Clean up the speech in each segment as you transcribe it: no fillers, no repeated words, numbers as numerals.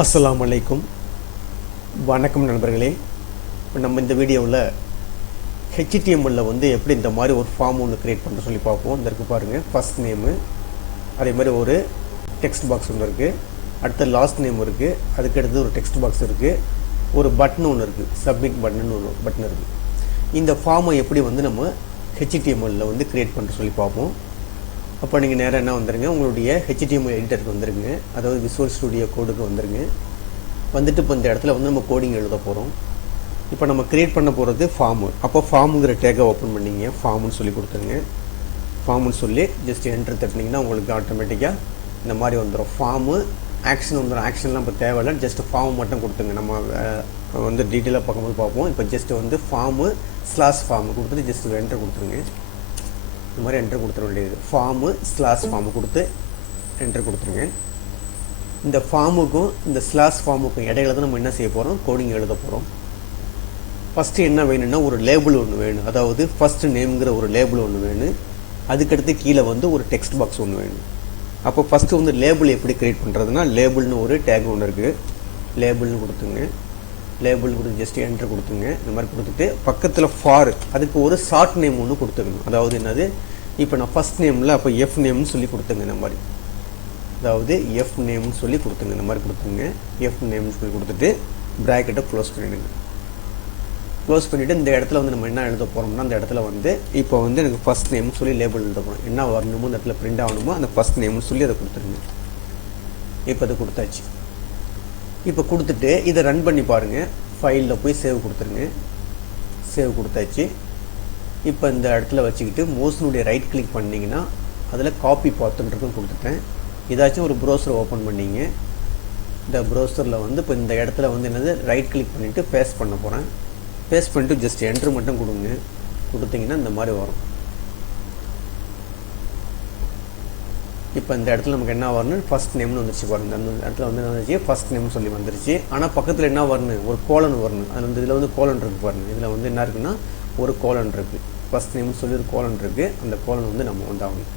அஸ்ஸலாமு அலைக்கும். வணக்கம் நண்பர்களே. இப்போ நம்ம இந்த வீடியோவில் ஹெச்டிஎம்எல்ல எப்படி இந்த மாதிரி ஒரு ஃபார்ம் ஒன்று க்ரியேட் பண்ணுற சொல்லி பார்ப்போம். இந்த இருக்குது பாருங்கள், ஃபஸ்ட் நேமு, அதே மாதிரி ஒரு டெக்ஸ்ட் பாக்ஸ் ஒன்று இருக்குது, அடுத்த லாஸ்ட் நேம் இருக்குது, அதுக்கடுத்து ஒரு டெக்ஸ்ட் பாக்ஸ் இருக்குது, ஒரு பட்டன் ஒன்று இருக்குது, சப்மிட் பட்டன் ஒரு பட்டன் இருக்குது. இந்த ஃபார்மை எப்படி நம்ம ஹெச்டிஎம்எல்ல க்ரியேட் பண்ணுற சொல்லி பார்ப்போம். அப்போ நீங்கள் நேராக என்ன வந்துடுங்க, உங்களுடைய ஹெச்டிஎம்எல் எடிட்டருக்கு வந்துடுங்க, அதாவது விசுவல் ஸ்டுடியோ கோடுக்கு வந்துடுங்க. வந்துட்டு இப்போ இந்த இடத்துல நம்ம கோடிங் எழுத போகிறோம். இப்போ நம்ம க்ரியேட் பண்ண போகிறது ஃபார்மு. அப்போ ஃபார்முங்கிற டேக்கை ஓப்பன் பண்ணிங்க, ஃபார்முன்னு சொல்லி கொடுத்துருங்க. ஃபார்முன்னு சொல்லி ஜஸ்ட் என்ட்ரு தட்டினீங்கன்னா உங்களுக்கு ஆட்டோமேட்டிக்காக இந்த மாதிரி வந்துடும். ஃபார்மு ஆக்ஷன் வந்துடும். ஆக்ஷன்லாம் இப்போ தேவையில்லை, ஜஸ்ட் ஃபார்ம் மட்டும் கொடுத்துங்க. நம்ம டீட்டெயிலாக பார்க்கும்போது பார்ப்போம். இப்போ ஜஸ்ட் ஃபார்மு /ஃபார்மு கொடுத்துட்டு ஜஸ்ட் என்ட்ரு கொடுத்துருங்க. இந்த மாதிரி என்ட்ரு கொடுத்துட வேண்டியது. ஃபார்மு /ஃபார்மு கொடுத்து என்ட்ரு கொடுத்துருங்க. இந்த ஃபார்முக்கும் இந்த /ஃபார்முக்கும் இடையில தான் நம்ம என்ன செய்ய போகிறோம், கோடிங் எழுத போகிறோம். ஃபஸ்ட்டு என்ன வேணும்னா ஒரு லேபிள் ஒன்று வேணும், அதாவது ஃபஸ்ட்டு நேம்ங்கிற ஒரு லேபிள் ஒன்று வேணும். அதுக்கடுத்து கீழே ஒரு டெக்ஸ்ட் பாக்ஸ் ஒன்று வேணும். அப்போ ஃபஸ்ட்டு லேபிள் எப்படி க்ரியேட் பண்ணுறதுனா, லேபிள்னு ஒரு டேக் ஒன்று இருக்குது, லேபிள்னு கொடுத்துங்க. லேபிள் கொடுத்து ஜஸ்ட் என்ட்ரு கொடுத்துங்க. இந்த மாதிரி கொடுத்துட்டு பக்கத்தில் ஃபார், அதுக்கு ஒரு ஷார்ட் நேம் ஒன்று கொடுத்துக்கணும். அதாவது என்னது, இப்போ நான் ஃபஸ்ட் நேமில் அப்போ எஃப் நேம்னு சொல்லி கொடுத்துங்க. இந்த மாதிரி, அதாவது எஃப் நேம்னு சொல்லி கொடுத்துங்க. இந்த மாதிரி கொடுத்துங்க. எஃப் நேம்னு சொல்லி கொடுத்துட்டு ப்ராக்கெட்டை க்ளோஸ் பண்ணிவிடுங்க. க்ளோஸ் பண்ணிவிட்டு இந்த இடத்துல நம்ம என்ன எழுத போகிறோம்னா, அந்த இடத்துல இப்போ எனக்கு ஃபஸ்ட் நேம்னு சொல்லி லேபிள் எழுத போகிறோம். என்ன வரணுமோ அந்த இடத்துல பிரிண்ட் ஆகணுமோ அந்த ஃபஸ்ட் நேம்னு சொல்லி அதை கொடுத்துருங்க. இப்போ அதை கொடுத்தாச்சு. இப்போ கொடுத்துட்டு இதை ரன் பண்ணி பாருங்கள். ஃபைலில் போய் சேவ் கொடுத்துருங்க. சேவ் கொடுத்தாச்சு. இப்போ இந்த இடத்துல வச்சுக்கிட்டு மவுஸ்னுடைய ரைட் கிளிக் பண்ணிங்கன்னா அதில் காப்பி பாத்துன்றதும் கொடுத்துட்டேன். ஏதாச்சும் ஒரு ப்ரௌசரை ஓப்பன் பண்ணிங்க. இந்த ப்ரௌசரில் இப்போ இந்த இடத்துல என்னது, ரைட் கிளிக் பண்ணிவிட்டு பேஸ்ட் பண்ண போகிறேன். பேஸ்ட் பண்ணிட்டு ஜஸ்ட் என்ட்ரு மட்டும் கொடுங்க. கொடுத்தீங்கன்னா இந்த மாதிரி வரும். இப்போ இந்த இடத்துல நமக்கு என்ன வரணும், ஃபஸ்ட் நேம்னு வந்துருச்சு பாருங்க. அந்த இடத்துல என்ன வந்துருச்சு, ஃபஸ்ட் நேம்னு சொல்லி வந்துருச்சு. ஆனால் பக்கத்தில் என்ன வரணும், ஒரு கோலன் வரணும். அதில் இதில் கோலன் இருக்குது பாருங்கள். இதில் என்ன இருக்குன்னா ஒரு கோலன் இருக்குது. ஃபஸ்ட் நேம்னு சொல்லி ஒரு கோலன் இருக்குது. அந்த கோலன் நம்ம ஆகணும்.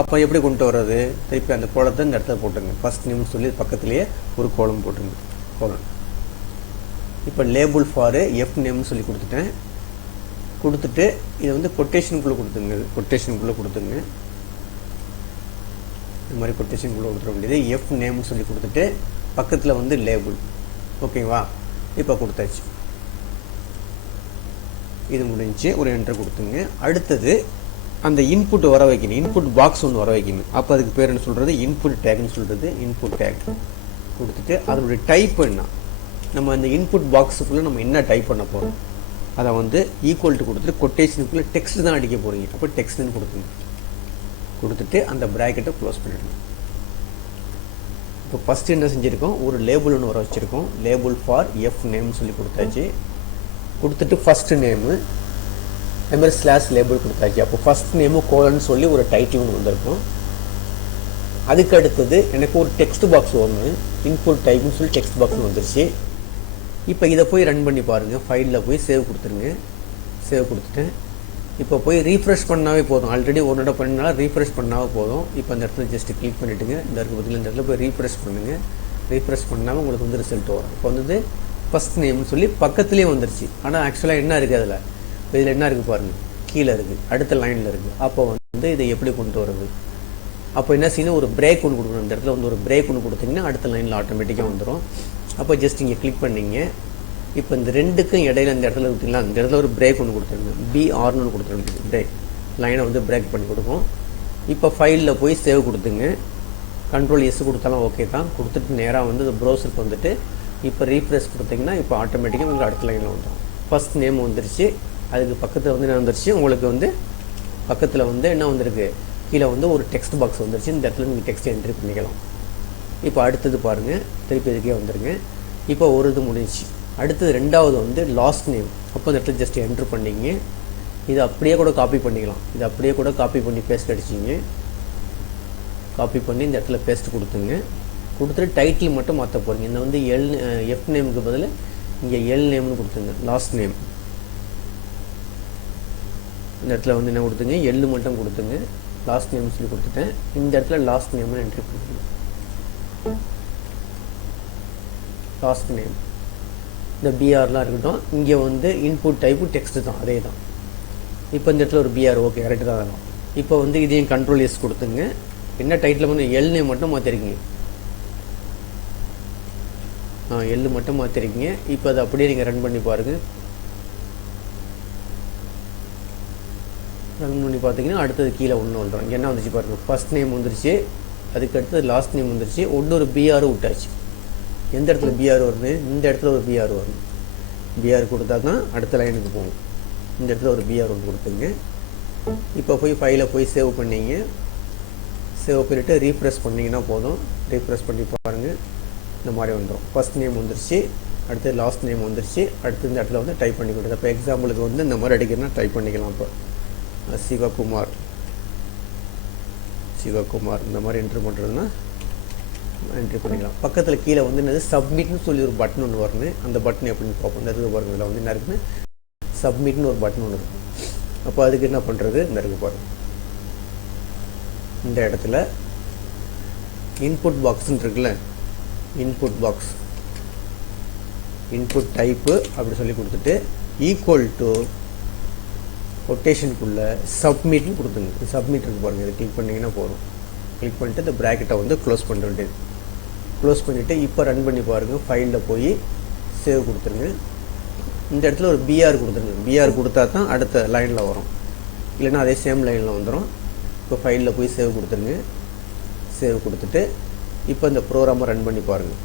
அப்போ எப்படி கொண்டு வர்றது, திருப்பி அந்த கோலத்தை இந்த இடத்துல போட்டுங்க. ஃபஸ்ட் நேம்னு சொல்லி பக்கத்துலேயே ஒரு கோலம் போட்டுங்க, கோலன். இப்போ லேபிள் ஃபார் எஃப் நேம்னு சொல்லி கொடுத்துட்டேன். கொடுத்துட்டு இதை கொட்டேஷனுக்குள்ளே கொடுத்துங்க. கொட்டேஷனுக்குள்ளே கொடுத்துங்க. இந்த மாதிரி கொட்டேஷனுக்குள்ளே கொடுத்துட வேண்டியது. எஃப் நேம்னு சொல்லி கொடுத்துட்டு பக்கத்தில் லேபிள். ஓகேவா, இப்போ கொடுத்தாச்சு. இது முடிஞ்சு ஒரு என்ட்ரு கொடுத்துங்க. அடுத்தது அந்த இன்புட் வர வைக்கணும். இன்புட் பாக்ஸ் ஒன்று வர வைக்கணும். அப்போ அதுக்கு பேர் என்ன சொல்கிறது, இன்புட் டேக்னு சொல்கிறது. இன்புட் டேக் கொடுத்துட்டு அதனுடைய டைப் என்ன, நம்ம அந்த இன்புட் பாக்ஸுக்குள்ளே நம்ம என்ன டைப் பண்ண போகிறோம் அதை ஈக்குவல் டு கொடுத்துட்டு கொட்டேஷனுக்குள்ளே டெக்ஸ்ட் தான் அடிக்க போகிறீங்க. அப்போ டெக்ஸ்ட்னு கொடுத்துங்க. கொடுத்துட்டு அந்த ப்ராக்கெட்டை க்ளோஸ் பண்ணிவிடுங்க. இப்போ ஃபஸ்ட்டு என்ன செஞ்சுருக்கோம், ஒரு லேபிள் ஒன்று வர வச்சுருக்கோம். லேபிள் ஃபார் எஃப் நேம்னு சொல்லி கொடுத்தாச்சு. கொடுத்துட்டு ஃபஸ்ட்டு நேமு அது மாதிரி /லேபிள் கொடுத்தாச்சு. அப்போ ஃபஸ்ட் நேமு கோலன்னு சொல்லி ஒரு டைட்டில் ஒன்று வந்திருக்கும். அதுக்கு அடுத்தது எனக்கு ஒரு டெக்ஸ்ட் பாக்ஸ் ஒன்று, இன்புட் டைப்னு சொல்லி டெக்ஸ்ட் பாக்ஸ் வந்துருச்சு. இப்போ இதை போய் ரன் பண்ணி பாருங்கள். ஃபைலில் போய் சேவ் கொடுத்துருங்க. சேவ் கொடுத்துட்டேன். இப்போ போய் ரீஃப்ரெஷ் பண்ணாவே போதும். ஆல்ரெடி ஒரு நட பண்ணினாலும் ரீஃப்ரெஷ் பண்ணாவே போதும். இப்போ அந்த இடத்துல ஜஸ்ட் கிளிக் பண்ணிவிட்டுங்க. இந்த இடத்துல பற்றியில் இந்த இடத்துல போய் ரீஃப்ரெஷ் பண்ணுங்கள். ரீஃப்ரெஷ் பண்ணாமல் உங்களுக்கு ரிசல்ட் வரும். இப்போ ஃபஸ்ட் நேம்னு சொல்லி பக்கத்துலேயே வந்துருச்சு. ஆனால் ஆக்சுவலாக என்ன இருக்குது, அதில் இதில் என்ன இருக்குது பாருங்கள், கீழே இருக்குது, அடுத்த லைனில் இருக்குது. அப்போ இதை எப்படி கொண்டு வருது, அப்போ என்ன செய்யணும், ஒரு பிரேக் ஒன்று கொடுக்கணும். இந்த இடத்துல ஒரு பிரேக் ஒன்று கொடுத்தீங்கன்னா அடுத்த லைனில் ஆட்டோமேட்டிக்காக வந்துடும். அப்போ ஜஸ்ட் இங்கே கிளிக் பண்ணிங்க. இப்போ இந்த ரெண்டுக்கும் இடையில இந்த இடத்துல பார்த்தீங்களா, இந்த இடத்துல ஒரு பிரேக் ஒன்று கொடுத்துருங்க. BRன்னு ஒன்று கொடுத்துருங்க. பிரேக் லைனை பிரேக் பண்ணி கொடுக்கும். இப்போ ஃபைலில் போய் சேவ் கொடுத்துங்க. Ctrl S கொடுத்தாலும் ஓகே தான். கொடுத்துட்டு நேராக இந்த ப்ரௌசருக்கு வந்துட்டு இப்போ ரீஃப்ரெஷ் கொடுத்தீங்கன்னா இப்போ ஆட்டோமேட்டிக்காக உங்களுக்கு அடுத்த லைனில் வந்துடும். ஃபஸ்ட் நேம் வந்துருச்சு. அதுக்கு பக்கத்தில் என்ன வந்துருச்சு, உங்களுக்கு பக்கத்தில் என்ன வந்திருக்கு, கீழே ஒரு டெக்ஸ்ட் பாக்ஸ் வந்துருச்சு. இந்த இடத்துல நீங்கள் டெக்ஸ்ட் என்ட்ரி பண்ணிக்கலாம். இப்போ அடுத்தது பாருங்கள், திருப்பி இதுக்கே வந்துடுங்க. இப்போ ஒரு இது முடிஞ்சிச்சு. அடுத்தது ரெண்டாவது லாஸ்ட் நேம். அப்போ இந்த இடத்துல ஜஸ்ட் என்ட்ரு பண்ணிங்க. இதை அப்படியே கூட காப்பி பண்ணிக்கலாம். இதை அப்படியே கூட காப்பி பண்ணி பேஸ்ட் அடிச்சிங்க. காப்பி பண்ணி இந்த இடத்துல பேஸ்ட் கொடுத்துங்க. கொடுத்துட்டு டைட்டில் மட்டும் மாற்ற போகிறீங்க. இந்த எஃப் நேமுக்கு பதில் இங்கே எல் நேம்னு கொடுத்துங்க. லாஸ்ட் நேம் இந்த இடத்துல என்ன கொடுத்துங்க, எல் மட்டும் கொடுத்துங்க. லாஸ்ட் நேம் சொல்லி கொடுத்துட்டேன். இந்த இடத்துல லாஸ்ட் நேம்னு என்ட்ரி பண்ணுங்க. லாஸ்ட் நேம், இந்த பிஆர்லாம் இருக்கட்டும். இங்கே வந்து இன்புட் டைப்பு டெக்ஸ்ட்டு தான், அதே தான். இப்போ இந்த இடத்துல ஒரு பிஆர், ஓகே கரெக்டு தான் வேணும். இப்போ வந்து இதையும் கண்ட்ரோல் எஸ் கொடுத்துங்க. என்ன டைட்டில் வந்து எல் நேம் மட்டும் மாற்றிருக்கீங்க, எல் மட்டும் மாற்றிருக்கீங்க. இப்போ அதை அப்படியே நீங்கள் ரன் பண்ணி பாருங்கள். ரன் பண்ணி பார்த்தீங்கன்னா அடுத்தது கீழே ஒன்று வந்துடும். இங்கே என்ன வந்துச்சு பாருங்கள், ஃபஸ்ட் நேம் வந்துருச்சு, அதுக்கு அடுத்தது லாஸ்ட் நேம் வந்துருச்சு, ஒரு பிஆர் விட்டாச்சு. எந்த இடத்துல பிஆர் வருது, இந்த இடத்துல ஒரு பிஆர் வரும். பிஆர் கொடுத்தா தான் அடுத்த லைனுக்கு போகும். இந்த இடத்துல ஒரு பிஆர் ஒன்று கொடுத்துங்க. இப்போ போய் ஃபைலை போய் சேவ் பண்ணிங்க. சேவ் பண்ணிவிட்டு ரீஃப்ரெஷ் பண்ணிங்கன்னா போதும். ரீஃப்ரெஷ் பண்ணி பாருங்கள், இந்த மாதிரி வந்துடும். ஃபஸ்ட் நேம் வந்துருச்சு, அடுத்து லாஸ்ட் நேம் வந்துருச்சு, அடுத்து இந்த இடத்துல வந்து டைப் பண்ணி கொடுத்து. இப்போ எக்ஸாம்பிளுக்கு வந்து இந்த மாதிரி அடிக்கிறனா டைப் பண்ணிக்கலாம். இப்போ சிவகுமார் இந்த மாதிரி என்ட்ரு பண்ணுறதுன்னா என்ட்ரி பண்ணிக்கலாம். பக்கத்தில் கீழே வந்து என்னது சப்மிட்னு சொல்லி ஒரு பட்டன் ஒன்று வரணும். அந்த பட்டன் எப்படின்னு பார்ப்போம். இந்த இருக்குது பாருங்கள், இதில் வந்து என்ன இருக்குன்னு சப்மிட்னு ஒரு பட்டன் ஒன்று இருக்கும். அப்போ அதுக்கு என்ன பண்ணுறது, இந்த இருக்குது பாருங்கள். இந்த இடத்துல இன்புட் பாக்ஸ்ன்னு இருக்குல்ல, இன்புட் பாக்ஸ், இன்புட் டைப்பு அப்படி சொல்லி கொடுத்துட்டு ஈக்குவல் டு கொட்டேஷனுக்குள்ளே சப்மிட்னு கொடுத்துங்க. சப்மிட் இருக்கு பாருங்கள், இதை கிளிக் பண்ணிங்கன்னா போதும். கிளிக் பண்ணிட்டு இந்த ப்ராக்கெட்டை வந்து க்ளோஸ் பண்ண வேண்டியது. க்ளோஸ் பண்ணிவிட்டு இப்போ ரன் பண்ணி பாருங்கள். ஃபைலில் போய் சேவ் கொடுத்துருங்க. இந்த இடத்துல ஒரு பிஆர் கொடுத்துருங்க. பிஆர் கொடுத்தா தான் அடுத்த லைனில் வரும், இல்லைன்னா அதே சேம் லைனில் வந்துடும். இப்போ ஃபைலில் போய் சேவ் கொடுத்துருங்க. சேவ் கொடுத்துட்டு இப்போ இந்த ப்ரோக்ராமை ரன் பண்ணி பாருங்கள்.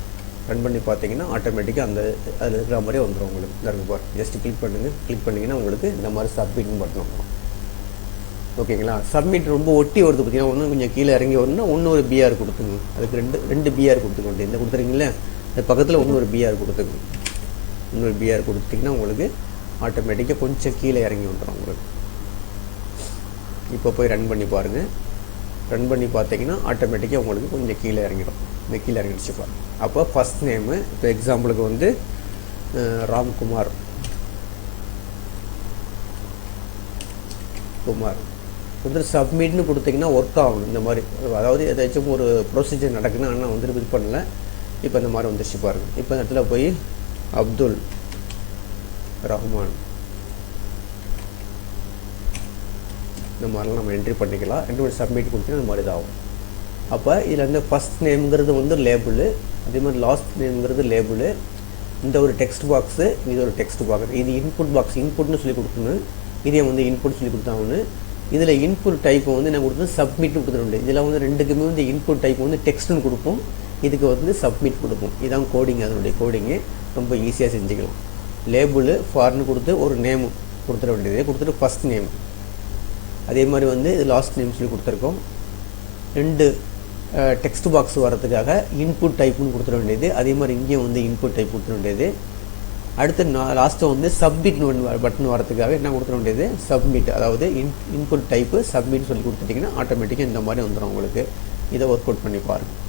ரன் பண்ணி பார்த்தீங்கன்னா ஆட்டோமேட்டிக்காக அந்த அதில் இருக்கிற மாதிரியே வந்துடும் உங்களுக்கு. இருக்கு பாருங்கள், ஜஸ்ட்டு கிளிக் பண்ணுங்கள். கிளிக் பண்ணிங்கன்னா உங்களுக்கு இந்த மாதிரி சப்மிட்னு பட்டன் வந்துடும். ஓகேங்களா? சப்மிட் ரொம்ப ஒட்டி வருது பார்த்தீங்கன்னா, ஒன்று கொஞ்சம் கீழே இறங்கி வரணும்னா ஒரு பிஆர் கொடுத்துங்க. அதுக்கு ரெண்டு பிஆர் கொடுத்துக்கோங்க. இந்த கொடுத்துருக்கீங்களே, அது பக்கத்தில் ஒரு பிஆர் கொடுத்துங்க. இன்னொரு பிஆர் கொடுத்தீங்கன்னா உங்களுக்கு ஆட்டோமேட்டிக்காக கொஞ்சம் கீழே இறங்கி வந்துடும் உங்களுக்கு. இப்போ போய் ரன் பண்ணி பாருங்கள். ரன் பண்ணி பார்த்தீங்கன்னா ஆட்டோமேட்டிக்காக உங்களுக்கு கொஞ்சம் கீழே இறங்கிடும். இந்த கீழே இறங்கிடுச்சு பாருங்கள். அப்போ ஃபஸ்ட் நேமு, இப்போ எக்ஸாம்பிளுக்கு வந்து ராம்குமார் வந்து சப்மிட்னு கொடுத்தீங்கன்னா ஒர்க் ஆகணும். இந்த மாதிரி அதாவது ஏதாச்சும் ஒரு ப்ரொசீஜர் நடக்குதுன்னா ஆனால் வந்து இது பண்ணல. இப்போ இந்த மாதிரி வந்துருச்சு பாருங்கள். இப்போ இந்த இடத்துல போய் அப்துல் ரஹ்மான் இந்த மாதிரிலாம் நம்ம என்ட்ரி பண்ணிக்கலாம். என்ட்ரி சப்மிட் கொடுத்தீங்கன்னா இந்த மாதிரி இதாகும். அப்போ இதில் வந்து ஃபஸ்ட் நேம்ங்கிறது வந்து லேபிள், அதே மாதிரி லாஸ்ட் நேம்ங்கிறது லேபிள். இந்த ஒரு டெக்ஸ்ட் பாக்ஸு, இது ஒரு டெக்ஸ்ட் பாக்ஸ். இது இன்புட் பாக்ஸ், இன்புட்னு சொல்லி கொடுக்கணும். இதே வந்து இன்புட் சொல்லி கொடுத்தாங்கன்னு. இதில் இன்புட் டைப் வந்து என்ன கொடுத்து சப்மிட்னு கொடுத்துருண்டு. இதில் வந்து ரெண்டுக்குமே வந்து இன்புட் டைப் வந்து டெக்ஸ்ட்னு கொடுப்போம், இதுக்கு வந்து சப்மிட் கொடுப்போம். இதான் கோடிங், அதனுடைய கோடிங்கு ரொம்ப ஈஸியாக செஞ்சுக்கலாம். லேபிள் ஃபார்னு கொடுத்து ஒரு நேம் கொடுத்துட வேண்டியது, கொடுத்துட்டு ஃபஸ்ட் நேம். அதே மாதிரி வந்து இது லாஸ்ட் நேம் சொல்லி கொடுத்துருக்கோம். ரெண்டு டெக்ஸ்ட் பாக்ஸ் வரதுக்காக இன்புட் டைப்புன்னு கொடுத்துட வேண்டியது. அதே மாதிரி இங்கேயும் வந்து இன்புட் டைப் கொடுத்துட வேண்டியது. அடுத்து லாஸ்ட்டு வந்து சப்மிட் பட்டன் வரதுக்காக என்ன கொடுத்துட வேண்டியது, சப்மிட். அதாவது இன்புட் டைப்பு சப்மிட் சொல்லி கொடுத்துட்டிங்கன்னா ஆட்டோமேட்டிக்காக இந்த மாதிரி வந்துடும் உங்களுக்கு. இதை ஒர்க் அவுட் பண்ணி பாருங்கள்.